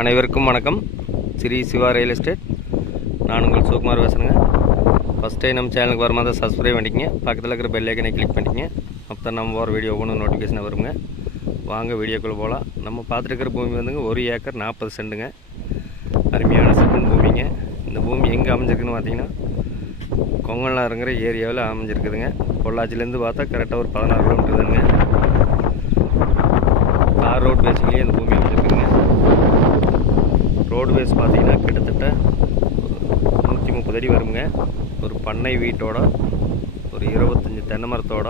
அனைவருக்கும் வணக்கம். Shri Siva real estate. நான் உங்கள் சிவகுமார் பேசுகிறேங்க. ஃபஸ்ட் டைம் நம்ம சேனலுக்கு வரும்போது சப்ஸ்கிரைப் பண்ணிக்கங்க. பக்கத்தில் இருக்கிற பெல் ஐக்கனை கிளிக் பண்ணிக்கங்க. அப்போ நம்ம போகிற வீடியோ ஒவ்வொன்று நோட்டிஃபிகேஷன் வருங்க. வாங்க வீடியோக்குள்ளே போகலாம். நம்ம பார்த்துருக்கிற பூமி வந்துங்க 1 ஏக்கர் 40 சென்ட்டுங்க. அருமையான செம்மண் பூமிங்க. இந்த பூமி எங்கே அமைஞ்சிருக்குன்னு பார்த்தீங்கன்னா கொங்கல்லாம் இருக்கிற ஏரியாவில் அமைஞ்சிருக்குதுங்க. பொள்ளாச்சிலேருந்து பார்த்தா கரெக்டாக ஒரு 16 கிலோமீட்டர் தானுங்க. தார் ரோட் பேசிக்கலையே இந்த பூமி அமைஞ்சிருக்குதுங்க. ரோடு பேஸ் பார்த்தீங்கன்னா கிட்டத்தட்ட 130 அடி வருங்க. ஒரு பண்ணை வீட்டோட ஒரு 25 தென்னை மரத்தோட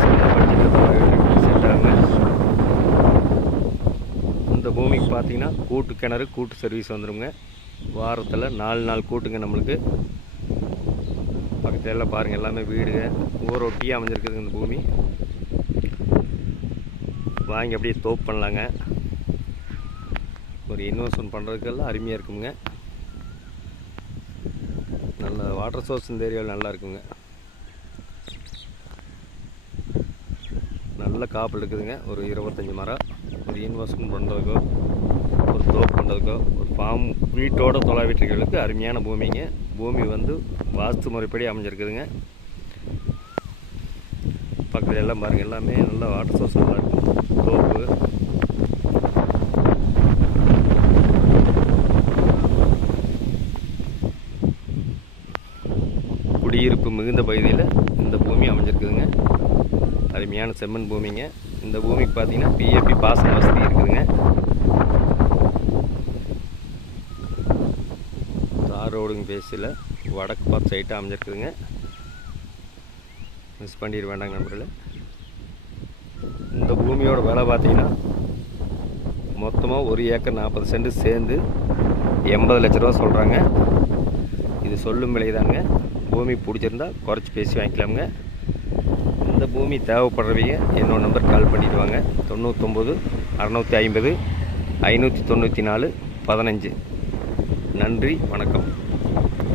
செட் ஆகுங்க. இந்த பூமிக்கு பார்த்தீங்கன்னா கூட்டு கிணறு கூட்டு சர்வீஸ் வந்துடுங்க. வாரத்தில் 4 நாள் கூட்டுங்க. நம்மளுக்கு பக்கத்தில் எல்லாம் பாருங்கள், எல்லாமே வீடுங்க ஊரொட்டியாக அமைஞ்சிருக்குதுங்க. இந்த பூமி வாங்கி அப்படியே தோப்பு பண்ணலாங்க. ஒரு இன்வெஸ்ட்மெண்ட் பண்ணுறதுக்கெல்லாம் அருமையாக இருக்குங்க. நல்ல வாட்டர் சோர்ஸ் இந்த ஏரியாவில் நல்லா இருக்குங்க. நல்ல காப்பில் இருக்குதுங்க. ஒரு 25 மரம் ஒரு இன்வெஸ்ட்மெண்ட் பண்ணுறதுக்கோ ஒரு தோப்பு பண்ணுறதுக்கோ ஒரு ஃபார்ம் வீட்டோட தொலைவீட்டுகளுக்கு அருமையான பூமிங்க. பூமி வந்து வாஸ்து முறைப்படி அமைஞ்சிருக்குதுங்க. பக்கத்தில் எல்லாம் பாருங்கள், எல்லாமே நல்ல வாட்டர் சோர்ஸ் நல்லா இருக்கும். தோப்பு குடியிருப்பு மிகுந்த பகுதியில் இந்த பூமி அமைஞ்சிருக்குதுங்க. அருமையான செம்மண் பூமிங்க. இந்த பூமிக்கு பார்த்தீங்கன்னா பிஏபி பாசன வசதி இருக்குதுங்க. தார் ரோடுங்க பேஸில் வடக்கு பார்த்து சைட்டாக அமைஞ்சிருக்குதுங்க. மிஸ் பண்ணிட வேண்டாங்க நண்பர்களே. இந்த பூமியோட விலை பார்த்தீங்கன்னா மொத்தமாக 1 ஏக்கர் 40 சென்ட் சேர்ந்து 80 லட்ச ரூபா சொல்கிறாங்க. இது சொல்லும் விலை தாங்க. பூமி பிடிச்சிருந்தா குறைச்சி பேசி வாங்கிக்கலாமுங்க. இந்த பூமி தேவைப்படுறவங்க என்னோட நம்பர் கால் பண்ணிடுவாங்க. 99 650 594 15. நன்றி, வணக்கம்.